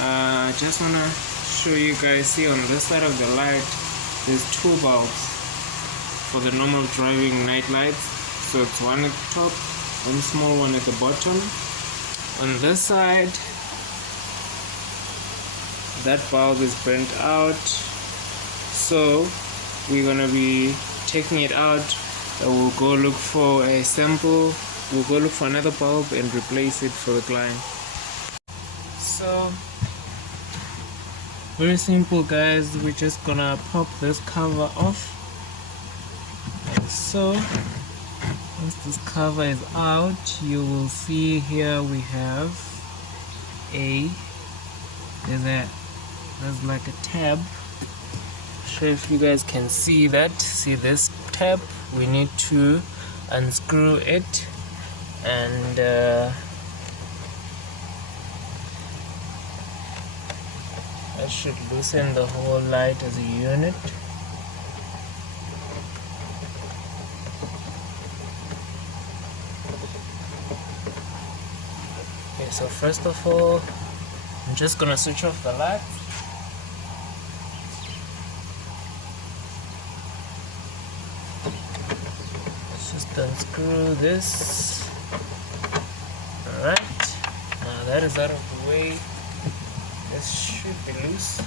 I just want to show you guys, see on this side of the light there's two bulbs for the normal driving night lights. So it's one at the top, one small one at the bottom. On this side, that bulb is burnt out, so we're gonna be taking it out. We'll go look for a sample, we'll go look for another bulb and replace it for the client. So very simple, guys. We're just gonna pop this cover off like so. Once this cover is out, you will see here we have there's like a tab. Not sure if you guys can see that. See this tab? We need to unscrew it, and that should loosen the whole light as a unit. Okay, so first of all, I'm just gonna switch off the light. Let's just unscrew this. Alright, now that is out of the way. This should be loose.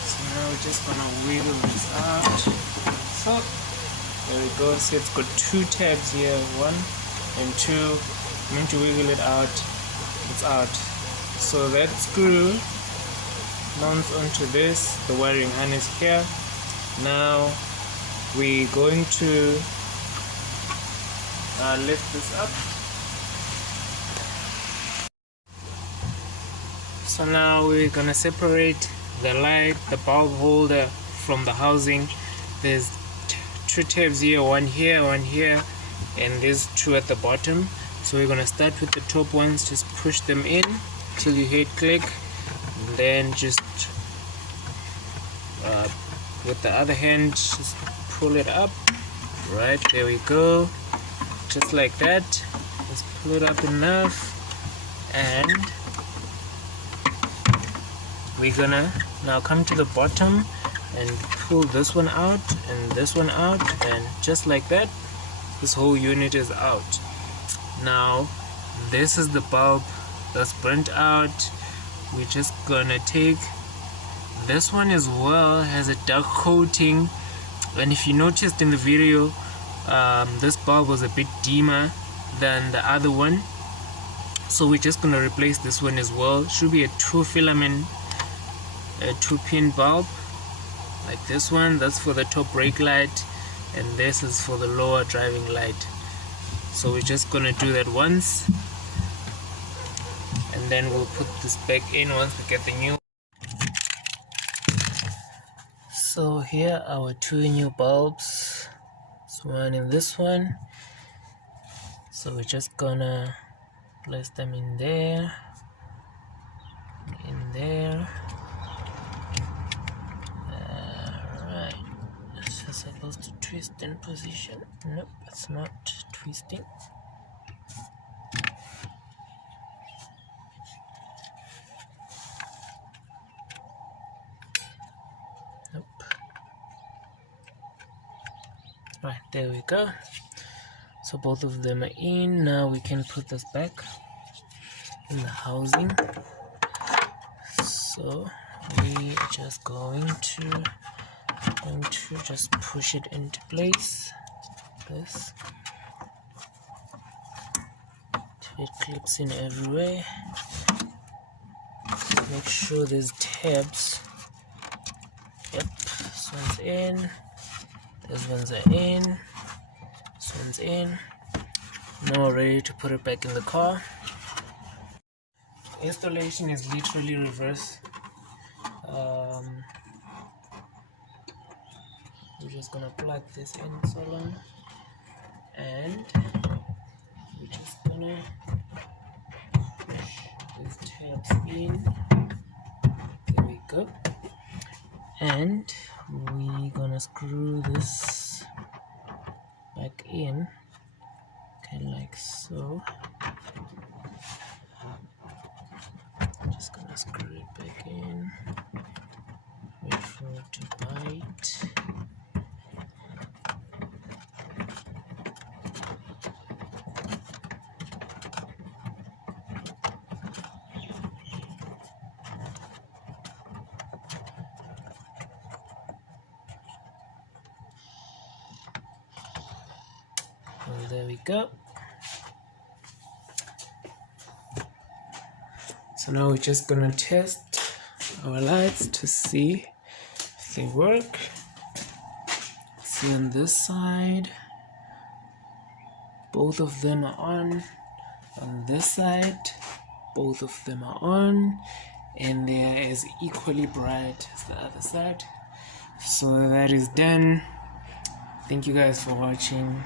So now we're just gonna wiggle this out. So there we go. See, it's got two tabs here, one and two. I'm going to wiggle it out. It's out. So that screw mounts onto this, the wiring harness here. Now we're going to lift this up. So now we're gonna separate the light, the bulb holder from the housing. There's two tabs here, one here, and there's two at the bottom. So we're gonna start with the top ones, just push them in till you hit click, and then just with the other hand just pull it up. Right, there we go, just like that. Just pull it up enough, and we're gonna now come to the bottom and pull this one out and this one out, and just like that, this whole unit is out. Now this is the bulb that's burnt out. We're just gonna take this one as well, has a dark coating, and if you noticed in the video, this bulb was a bit dimmer than the other one, so we're just gonna replace this one as well. Should be a 2-filament, a 2-pin bulb like this one. That's for the top brake light, and this is for the lower driving light. So we're just gonna do that once, and then we'll put this back in once we get the new. So here are our two new bulbs, this one and this one. So we're just gonna place them in there, Alright, it's just supposed to twist in position. Nope, it's not twisting. Nope. Right, there we go. So both of them are in. Now we can put this back in the housing. So we are just going to just push it into place. This, it clips in everywhere. Make sure there's tabs. Yep, this one's in, these ones are in, this one's in. Now we're ready to put it back in the car. Installation is literally reverse. We're just gonna plug this in so long, and we're just gonna push these tabs in. There we go. And we're gonna screw this back in, kind of like like so. Just gonna screw it back in, wait for it to bite. And there we go. So now we're just gonna test our lights to see if they work. See on this side, both of them are on. On this side, both of them are on, and they are as equally bright as the other side. So that is done. Thank you guys for watching.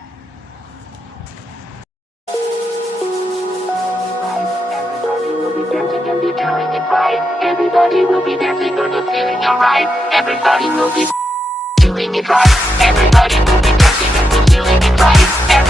Doing it right. Everybody will be dancing on the feeling alright. Everybody will be doing it right. Everybody will be dancing and feeling it right.